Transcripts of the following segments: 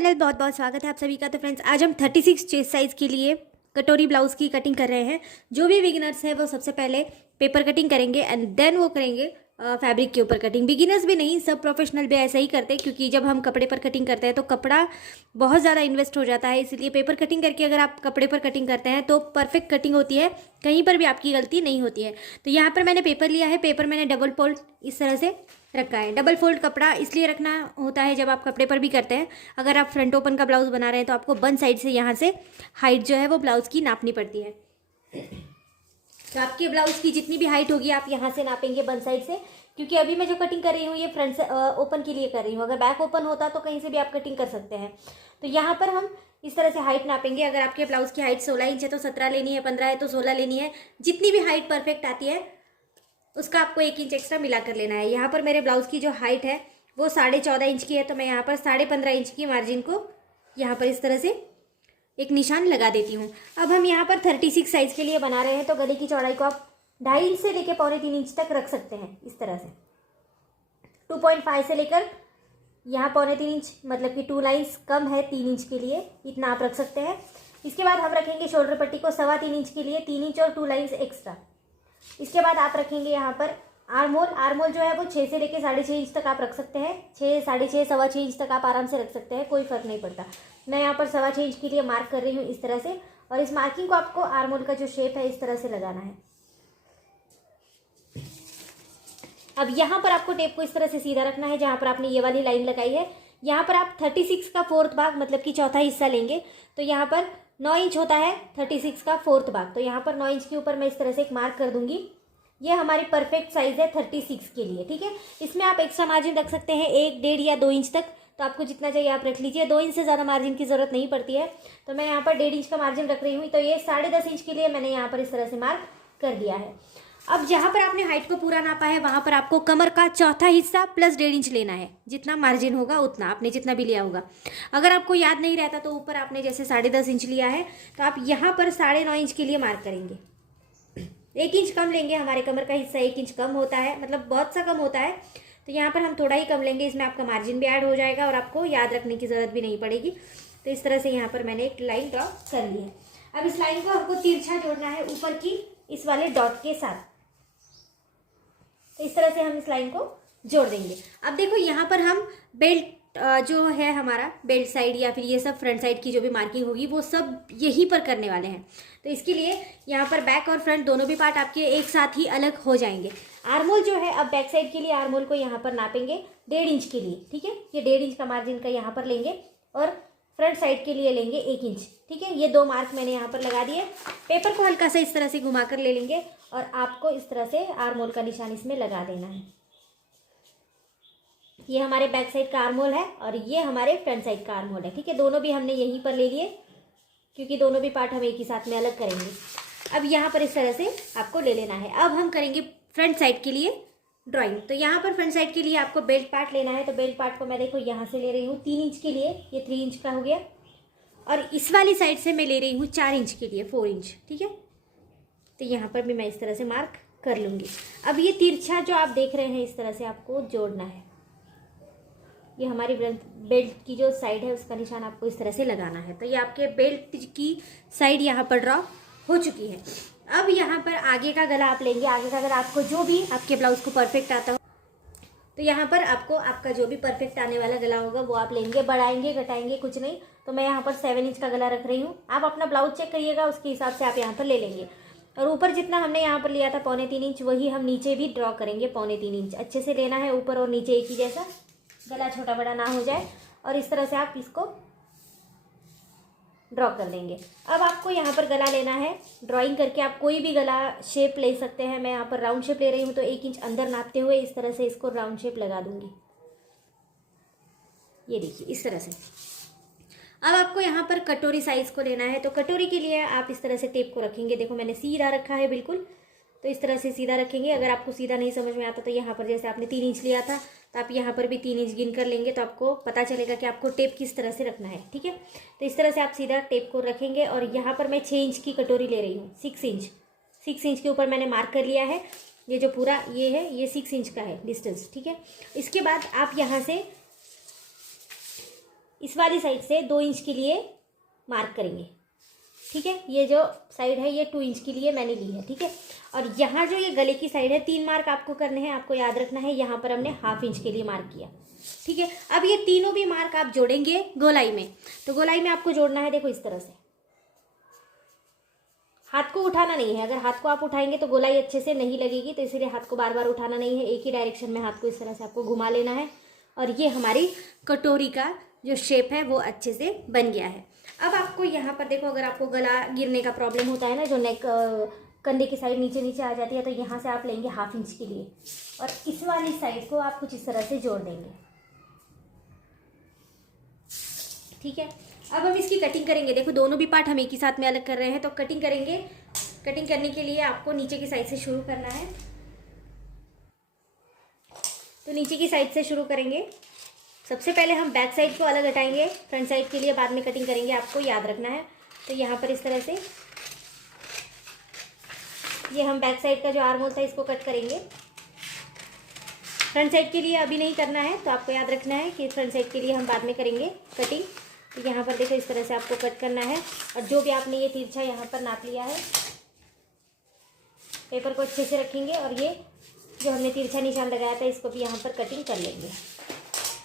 Channel बहुत बहुत स्वागत है आप सभी का। तो फ्रेंड्स आज हम 36 चेस्ट साइज़ के लिए कटोरी ब्लाउज़ की कटिंग कर रहे हैं। जो भी बिगिनर्स हैं वो सबसे पहले पेपर कटिंग करेंगे एंड देन वो करेंगे फैब्रिक के ऊपर कटिंग। बिगिनर्स भी नहीं, सब प्रोफेशनल भी ऐसा ही करते हैं, क्योंकि जब हम कपड़े पर कटिंग करते हैं तो कपड़ा बहुत ज़्यादा इन्वेस्ट हो जाता है। इसलिए पेपर कटिंग करके अगर आप कपड़े पर कटिंग करते हैं तो परफेक्ट कटिंग होती है, कहीं पर भी आपकी गलती नहीं होती है। तो यहाँ पर मैंने पेपर लिया है, पेपर मैंने डबल फोल्ड इस तरह से रखा है। डबल फोल्ड कपड़ा इसलिए रखना होता है जब आप कपड़े पर भी करते हैं। अगर आप फ्रंट ओपन का ब्लाउज बना रहे हैं तो आपको वन साइड से यहाँ से हाइट जो है वो ब्लाउज की नापनी पड़ती है। तो आपके ब्लाउज की जितनी भी हाइट होगी आप यहाँ से नापेंगे वन साइड से, क्योंकि अभी मैं जो कटिंग कर रही हूँ ये फ्रंट से ओपन के लिए कर रही हूँ। अगर बैक ओपन होता तो कहीं से भी आप कटिंग कर सकते हैं। तो यहाँ पर हम इस तरह से हाइट नापेंगे। अगर आपके ब्लाउज की हाइट 16 इंच है तो 17 लेनी है, 15 है तो 16 लेनी है। जितनी भी हाइट परफेक्ट आती है उसका आपको 1 इंच एक्स्ट्रा मिला कर लेना है। यहाँ पर मेरे ब्लाउज की जो हाइट है वो 14.5 इंच की है, तो मैं यहाँ पर 15.5 इंच की मार्जिन को यहाँ पर इस तरह से एक निशान लगा देती हूँ। अब हम यहाँ पर 36 साइज के लिए बना रहे हैं, तो गले की चौड़ाई को आप 2.5 इंच से लेकर 3.25 इंच तक रख सकते हैं। इस तरह से 2.5 से लेकर यहाँ 3.25 इंच, मतलब कि 2 लाइन्स कम है 3 इंच के लिए, इतना आप रख सकते हैं। इसके बाद हम रखेंगे शोल्डर पट्टी को 3.25 इंच के लिए 3 इंच और 2 लाइन्स एक्स्ट्रा। इसके बाद आप रखेंगे यहाँ पर आर्म होल। आर्म होल जो है वो 6 से लेकर 6.5 इंच तक आप रख सकते हैं। 6, 6.5, 6.25 इंच तक आप आराम से रख सकते हैं, कोई फर्क नहीं पड़ता। मैं यहाँ पर 6.25 इंच के लिए मार्क कर रही हूँ इस तरह से, और इस मार्किंग को आपको आर्म होल का जो शेप है इस तरह से लगाना है। अब यहाँ पर आपको टेप को इस तरह से सीधा रखना है जहाँ पर आपने ये वाली लाइन लगाई है। यहाँ पर आप 36 का 4th भाग, मतलब कि चौथा हिस्सा लेंगे। तो यहाँ पर 9 इंच होता है 36 का 4th भाग, तो यहाँ पर 9 इंच के ऊपर मैं इस तरह से एक मार्क कर दूंगी। ये हमारी परफेक्ट साइज है 36 के लिए, ठीक है। इसमें आप एक्स्ट्रा मार्जिन रख सकते हैं 1, 1.5 या 2 इंच तक, तो आपको जितना चाहिए आप रख लीजिए। 2 इंच से ज़्यादा मार्जिन की जरूरत नहीं पड़ती है, तो मैं यहाँ पर 1.5 इंच का मार्जिन रख रही हूँ। तो ये 10.5 इंच के लिए मैंने यहाँ पर इस तरह से मार्क कर दिया है। अब जहाँ पर आपने हाइट को पूरा नापा है वहाँ पर आपको कमर का चौथा हिस्सा प्लस 1.5 इंच लेना है। जितना मार्जिन होगा उतना आपने जितना भी लिया होगा। अगर आपको याद नहीं रहता तो ऊपर आपने जैसे 10.5 इंच लिया है तो आप यहाँ पर 9.5 इंच के लिए मार्क करेंगे। 1 इंच कम लेंगे, हमारे कमर का हिस्सा 1 इंच कम होता है, मतलब बहुत सा कम होता है। तो यहाँ पर हम थोड़ा ही कम लेंगे, इसमें आपका मार्जिन भी ऐड हो जाएगा और आपको याद रखने की ज़रूरत भी नहीं पड़ेगी। तो इस तरह से यहाँ पर मैंने एक लाइन ड्रॉ कर ली है। अब इस लाइन को हमको तिरछा जोड़ना है ऊपर की इस वाले डॉट के साथ। तो इस तरह से हम इस लाइन को जोड़ देंगे। अब देखो यहाँ पर हम बेल्ट जो है हमारा बेल्ट साइड या फिर ये सब फ्रंट साइड की जो भी मार्किंग होगी वो सब यहीं पर करने वाले हैं। तो इसके लिए यहाँ पर बैक और फ्रंट दोनों भी पार्ट आपके एक साथ ही अलग हो जाएंगे। आर्मोल जो है, अब बैक साइड के लिए आर्मोल को यहाँ पर नापेंगे 1.5 इंच के लिए, ठीक है। ये 1.5 इंच का मार्जिन का यहाँ पर लेंगे और फ्रंट साइड के लिए लेंगे 1 इंच, ठीक है। ये 2 मार्क मैंने यहाँ पर लगा दिए। पेपर को हल्का सा इस तरह से घुमा कर ले लेंगे और आपको इस तरह से आर्म होल का निशान इसमें लगा देना है। ये हमारे बैक साइड का आर्म होल है और ये हमारे फ्रंट साइड का आर्म होल है, ठीक है। दोनों भी हमने यहीं पर ले लिए क्योंकि दोनों भी पार्ट हम एक ही साथ में अलग करेंगे। अब यहाँ पर इस तरह से आपको ले लेना है। अब हम करेंगे फ्रंट साइड के लिए ड्राइंग। तो यहाँ पर फ्रंट साइड के लिए आपको बेल्ट पार्ट लेना है। तो बेल्ट पार्ट को मैं देखो यहाँ से ले रही हूँ 3 इंच के लिए, ये 3 इंच का हो गया। और इस वाली साइड से मैं ले रही हूँ 4 इंच के लिए, 4 इंच, ठीक है। तो यहाँ पर भी मैं इस तरह से मार्क कर लूँगी। अब ये तिरछा जो आप देख रहे हैं इस तरह से आपको जोड़ना है। ये हमारी बेल्ट की जो साइड है उसका निशान आपको इस तरह से लगाना है। तो ये आपके बेल्ट की साइड यहाँ पर ड्रॉ हो चुकी है। अब यहाँ पर आगे का गला आप लेंगे। आगे का गला आपको जो भी आपके ब्लाउज को परफेक्ट आता हो, तो यहाँ पर आपको आपका जो भी परफेक्ट आने वाला गला होगा वो आप लेंगे। बढ़ाएंगे घटाएंगे कुछ नहीं। तो मैं यहाँ पर 7 इंच का गला रख रही हूँ। आप अपना ब्लाउज चेक करिएगा, उसके हिसाब से आप यहाँ पर ले लेंगे। और ऊपर जितना हमने यहाँ पर लिया था 3.25 इंच, वही हम नीचे भी ड्रॉ करेंगे 3.25 इंच। अच्छे से लेना है, ऊपर और नीचे एक ही जैसा, गला छोटा बड़ा ना हो जाए। और इस तरह से आप इसको ड्रॉ कर देंगे। अब आपको यहाँ पर गला लेना है। ड्राइंग करके आप कोई भी गला शेप ले सकते हैं। मैं यहाँ पर राउंड शेप ले रही हूँ, तो 1 इंच अंदर नापते हुए इस तरह से इसको राउंड शेप लगा दूंगी। ये देखिए इस तरह से। अब आपको यहाँ पर कटोरी साइज को लेना है। तो कटोरी के लिए आप इस तरह से टेप को रखेंगे। देखो मैंने सीधा रखा है बिल्कुल, तो इस तरह से सीधा रखेंगे। अगर आपको सीधा नहीं समझ में आता तो यहाँ पर जैसे आपने 3 इंच लिया था तो आप यहाँ पर भी 3 इंच गिन कर लेंगे, तो आपको पता चलेगा कि आपको टेप किस तरह से रखना है, ठीक है। तो इस तरह से आप सीधा टेप को रखेंगे। और यहाँ पर मैं 6 इंच की कटोरी ले रही हूँ। 6 इंच के ऊपर मैंने मार्क कर लिया है। ये जो पूरा ये है ये 6 इंच का है डिस्टेंस, ठीक है। इसके बाद आप यहाँ से 6 इंच इस वाली साइड से 2 इंच के लिए मार्क करेंगे। ठीक है, ये जो साइड है ये 2 इंच के लिए मैंने ली है। ठीक है, और यहाँ जो ये गले की साइड है 3 मार्क आपको करने हैं, आपको याद रखना है। यहाँ पर हमने 1/2 इंच के लिए मार्क किया। ठीक है, अब ये तीनों भी मार्क आप जोड़ेंगे गोलाई में। तो गोलाई में आपको जोड़ना है, देखो इस तरह से। हाथ को उठाना नहीं है, अगर हाथ को आप उठाएंगे तो गोलाई अच्छे से नहीं लगेगी, तो इसीलिए हाथ को बार बार उठाना नहीं है, एक ही डायरेक्शन में हाथ को इस तरह से आपको घुमा लेना है। और ये हमारी कटोरी का जो शेप है वो अच्छे से बन गया है। अब आपको यहाँ पर देखो, अगर आपको गला गिरने का प्रॉब्लम होता है ना, जो नेक कंधे की साइड नीचे नीचे आ जाती है, तो यहाँ से आप लेंगे 1/2 इंच के लिए और इस वाली साइड को आप कुछ इस तरह से जोड़ देंगे। ठीक है, अब हम इसकी कटिंग करेंगे। देखो दोनों भी पार्ट हम एक ही साथ में अलग कर रहे हैं, तो कटिंग करेंगे। कटिंग करने के लिए आपको नीचे की साइड से शुरू करना है। तो नीचे की साइड से शुरू करेंगे। सबसे पहले हम बैक साइड को अलग हटाएंगे, फ्रंट साइड के लिए बाद में कटिंग करेंगे, आपको याद रखना है। तो यहाँ पर इस तरह से ये हम बैक साइड का जो आर्म होल था इसको कट करेंगे। फ्रंट साइड के लिए अभी नहीं करना है, तो आपको याद रखना है कि फ्रंट साइड के लिए हम बाद में करेंगे कटिंग। तो यहाँ पर देखो इस तरह से आपको कट करना है, और जो भी आपने ये तिरछा यहाँ पर नाप लिया है, पेपर को अच्छे से रखेंगे और ये जो हमने तिरछा निशान लगाया था इसको भी यहाँ पर कटिंग कर लेंगे।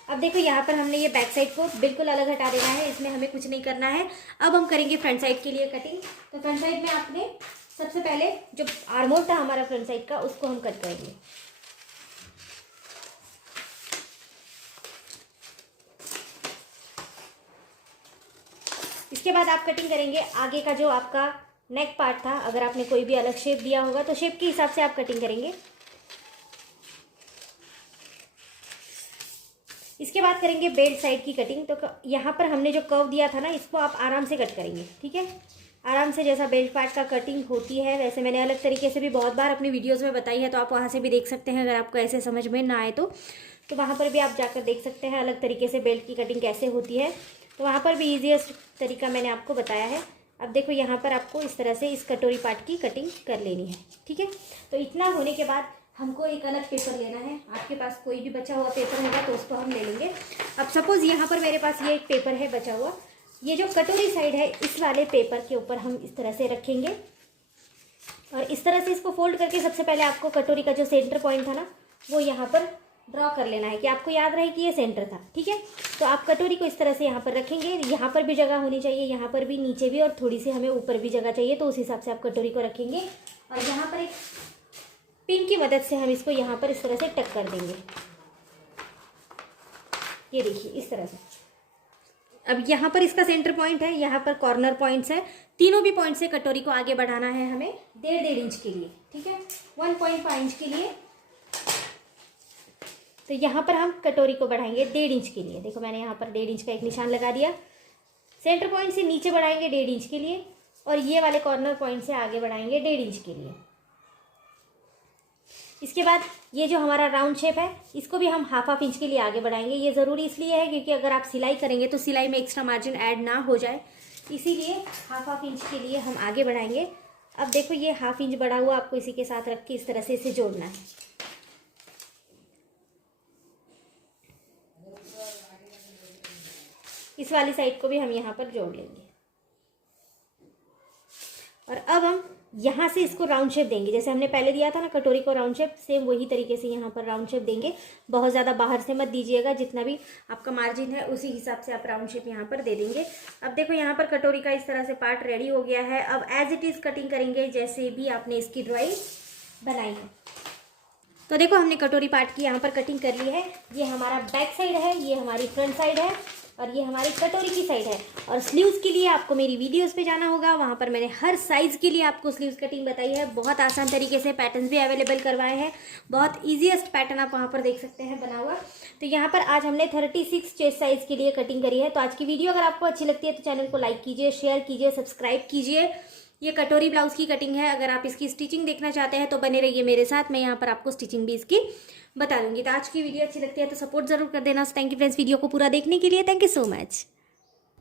अब देखो यहाँ पर हमने ये बैक साइड को बिल्कुल अलग हटा देना है, इसमें हमें कुछ नहीं करना है। अब हम करेंगे फ्रंट साइड के लिए कटिंग। तो फ्रंट साइड में आपने सबसे पहले जो आर्म होल था हमारा फ्रंट साइड का, उसको हम कट करेंगे। इसके बाद आप कटिंग करेंगे आगे का जो आपका नेक पार्ट था। अगर आपने कोई भी अलग शेप दिया होगा तो शेप के हिसाब से आप कटिंग करेंगे। इसके बाद करेंगे बेल्ट साइड की कटिंग। तो यहाँ पर हमने जो कर्व दिया था ना, इसको आप आराम से कट करेंगे। ठीक है, आराम से, जैसा बेल्ट पार्ट का कटिंग होती है वैसे मैंने अलग तरीके से भी बहुत बार अपनी वीडियोस में बताई है, तो आप वहाँ से भी देख सकते हैं। अगर आपको ऐसे समझ में ना आए तो वहाँ पर भी आप जाकर देख सकते हैं अलग तरीके से बेल्ट की कटिंग कैसे होती है। तो वहाँ पर भी ईजीएस्ट तरीका मैंने आपको बताया है। अब देखो यहाँ पर आपको इस तरह से इस कटोरी पार्ट की कटिंग कर लेनी है। ठीक है, तो इतना होने के बाद हमको एक अलग पेपर लेना है। आपके पास कोई भी बचा हुआ पेपर होगा तो उसको हम ले लेंगे। अब सपोज यहाँ पर मेरे पास ये एक पेपर है बचा हुआ, ये जो कटोरी साइड है इस वाले पेपर के ऊपर हम इस तरह से रखेंगे और इस तरह से इसको फोल्ड करके सबसे पहले आपको कटोरी का जो सेंटर पॉइंट था ना वो यहाँ पर ड्रॉ कर लेना है, कि आपको याद रहे कि ये सेंटर था। ठीक है, तो आप कटोरी को इस तरह से यहाँ पर रखेंगे। यहाँ पर भी जगह होनी चाहिए, यहाँ पर भी, नीचे भी, और थोड़ी सी हमें ऊपर भी जगह चाहिए, तो उस हिसाब से आप कटोरी को रखेंगे। और यहाँ पर एक पिन की मदद से हम इसको यहाँ पर इस तरह से टक कर देंगे। ये देखिए इस तरह से। अब यहाँ पर इसका सेंटर पॉइंट है, यहाँ पर कॉर्नर पॉइंट्स है, तीनों भी पॉइंट से कटोरी को आगे बढ़ाना है हमें 1.5 इंच के लिए। ठीक है, 1.5 इंच के लिए। तो यहाँ पर हम कटोरी को बढ़ाएंगे 1.5 इंच के लिए। देखो मैंने यहाँ पर 1.5 इंच का एक निशान लगा दिया। सेंटर पॉइंट से नीचे बढ़ाएंगे 1.5 इंच के लिए, और ये वाले कॉर्नर पॉइंट से आगे बढ़ाएंगे 1.5 इंच के लिए। इसके बाद ये जो हमारा राउंड शेप है इसको भी हम 1/2 इंच के लिए आगे बढ़ाएंगे। ये ज़रूरी इसलिए है क्योंकि अगर आप सिलाई करेंगे तो सिलाई में एक्स्ट्रा मार्जिन ऐड ना हो जाए, इसीलिए 1/2 इंच के लिए हम आगे बढ़ाएंगे। अब देखो ये 1/2 इंच बढ़ा हुआ आपको इसी के साथ रख के इस तरह से इसे जोड़ना है। इस वाली साइड को भी हम यहाँ पर जोड़ लेंगे। और अब हम यहाँ से इसको राउंड शेप देंगे, जैसे हमने पहले दिया था ना कटोरी को राउंड शेप, सेम वही तरीके से यहाँ पर राउंड शेप देंगे। बहुत ज़्यादा बाहर से मत दीजिएगा, जितना भी आपका मार्जिन है उसी हिसाब से आप राउंड शेप यहाँ पर दे देंगे। अब देखो यहाँ पर कटोरी का इस तरह से पार्ट रेडी हो गया है। अब एज इट इज़ कटिंग करेंगे जैसे भी आपने इसकी ड्राइंग बनाई है। तो देखो हमने कटोरी पार्ट की यहाँ पर कटिंग कर ली है। ये हमारा बैक साइड है, ये हमारी फ्रंट साइड है, और ये हमारी कटोरी की साइड है। और स्लीव्स के लिए आपको मेरी वीडियोस पे जाना होगा, वहाँ पर मैंने हर साइज़ के लिए आपको स्लीव्स कटिंग बताई है। बहुत आसान तरीके से पैटर्न्स भी अवेलेबल करवाए हैं, बहुत ईजीएस्ट पैटर्न आप वहाँ पर देख सकते हैं बना हुआ। तो यहाँ पर आज हमने 36 चेस्ट साइज़ के लिए कटिंग करी है। तो आज की वीडियो अगर आपको अच्छी लगती है तो चैनल को लाइक कीजिए, शेयर कीजिए, सब्सक्राइब कीजिए। ये कटोरी ब्लाउज़ की कटिंग है। अगर आप इसकी स्टिचिंग देखना चाहते हैं तो बने रहिए मेरे साथ, मैं यहाँ पर आपको स्टिचिंग भी इसकी बता दूंगी। तो आज की वीडियो अच्छी लगती है तो सपोर्ट जरूर कर देना। थैंक यू फ्रेंड्स वीडियो को पूरा देखने के लिए। Thank you so much.